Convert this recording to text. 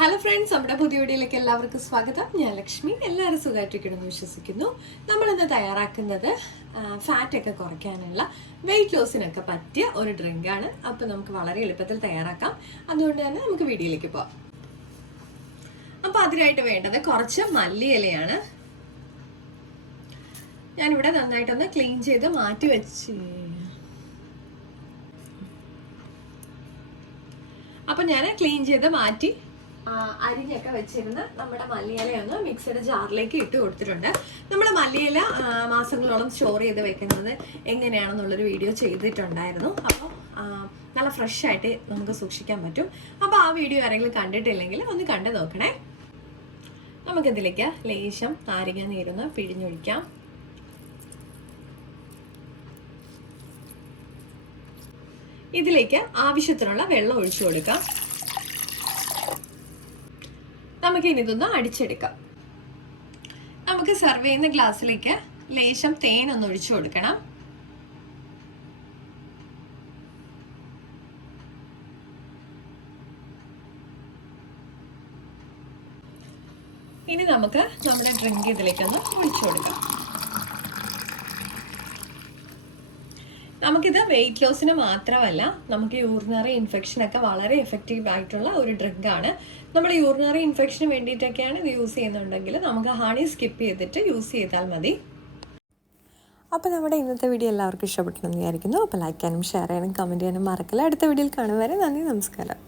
Hello friends, നമ്മുടെ പുതിയ വീഡിയോയിലേക്ക് എല്ലാവർക്കും സ്വാഗതം. ഞാൻ ലക്ഷ്മി. എല്ലാവരും സുഖമായിട്ടിരിക്കണമെന്ന് വിശ്വസിക്കുന്നു. നമ്മളിന്ന് തയ്യാറാക്കുന്നത് ഫാറ്റൊക്കെ കുറയ്ക്കാനുള്ള വെയിറ്റ് ലോസിനൊക്കെ പറ്റിയ ഒരു ഡ്രിങ്കാണ്. അപ്പോൾ നമുക്ക് വളരെ എളുപ്പത്തിൽ തയ്യാറാക്കാം. അതുകൊണ്ട് തന്നെ നമുക്ക് വീഡിയോയിലേക്ക് പോകാം. അപ്പോൾ അതിനായിട്ട് വേണ്ടത് കുറച്ച് മല്ലിയിലയാണ്. ഞാനിവിടെ നന്നായിട്ടൊന്ന് ക്ലീൻ ചെയ്ത് മാറ്റി വെച്ച് അപ്പം ഞാൻ ക്ലീൻ ചെയ്ത് മാറ്റി അരിഞ്ഞൊക്കെ വെച്ചിരുന്ന നമ്മുടെ മല്ലിയിലയൊന്ന് മിക്സിയുടെ ജാറിലേക്ക് ഇട്ട് കൊടുത്തിട്ടുണ്ട്. നമ്മൾ മല്ലിയില മാസങ്ങളോളം സ്റ്റോർ ചെയ്ത് വെക്കുന്നത് എങ്ങനെയാണെന്നുള്ളൊരു വീഡിയോ ചെയ്തിട്ടുണ്ടായിരുന്നു. അപ്പോൾ നല്ല ഫ്രഷ് ആയിട്ട് നമുക്ക് സൂക്ഷിക്കാൻ പറ്റും. അപ്പോൾ ആ വീഡിയോ ആരെങ്കിലും കണ്ടിട്ടില്ലെങ്കിൽ ഒന്ന് കണ്ടു നോക്കണേ. നമുക്കിതിലേക്ക് ലേശം നാരങ്ങ നീരൊന്ന് പിഴിഞ്ഞൊഴിക്കാം. ഇതിലേക്ക് ആവശ്യത്തിനുള്ള വെള്ളം ഒഴിച്ചു കൊടുക്കാം. നമുക്ക് ഇനി ഇതൊന്ന് അടിച്ചെടുക്കാം. നമുക്ക് സെർവ് ചെയ്യുന്ന ഗ്ലാസ്സിലേക്ക് ലേശം തേൻ ഒന്ന് ഒഴിച്ചു കൊടുക്കണം. ഇനി നമുക്ക് നമ്മുടെ ഡ്രിങ്ക് ഇതിലേക്കൊന്ന് ഒഴിച്ചു കൊടുക്കാം. നമുക്കിത് വെയിറ്റ് ലോസിന് മാത്രമല്ല, നമുക്ക് യൂറിനറി ഇൻഫെക്ഷനൊക്കെ വളരെ എഫക്റ്റീവ് ആയിട്ടുള്ള ഒരു ഡ്രിങ്കാണ്. നമ്മൾ യൂറിനറി ഇൻഫെക്ഷന് വേണ്ടിയിട്ടൊക്കെയാണ് ഇത് യൂസ് ചെയ്യുന്നുണ്ടെങ്കിൽ നമുക്ക് ഹണി സ്കിപ്പ് ചെയ്തിട്ട് യൂസ് ചെയ്താൽ മതി. അപ്പോൾ നമ്മുടെ ഇന്നത്തെ വീഡിയോ എല്ലാവർക്കും ഇഷ്ടപ്പെട്ടെന്ന് വിചാരിക്കുന്നു. അപ്പോൾ ലൈക്ക് ചെയ്യാനും ഷെയർ ചെയ്യാനും കമൻറ്റ് ചെയ്യാനും മറക്കില്ല. അടുത്ത വീഡിയോയിൽ കാണും വരെ നന്ദി, നമസ്കാരം.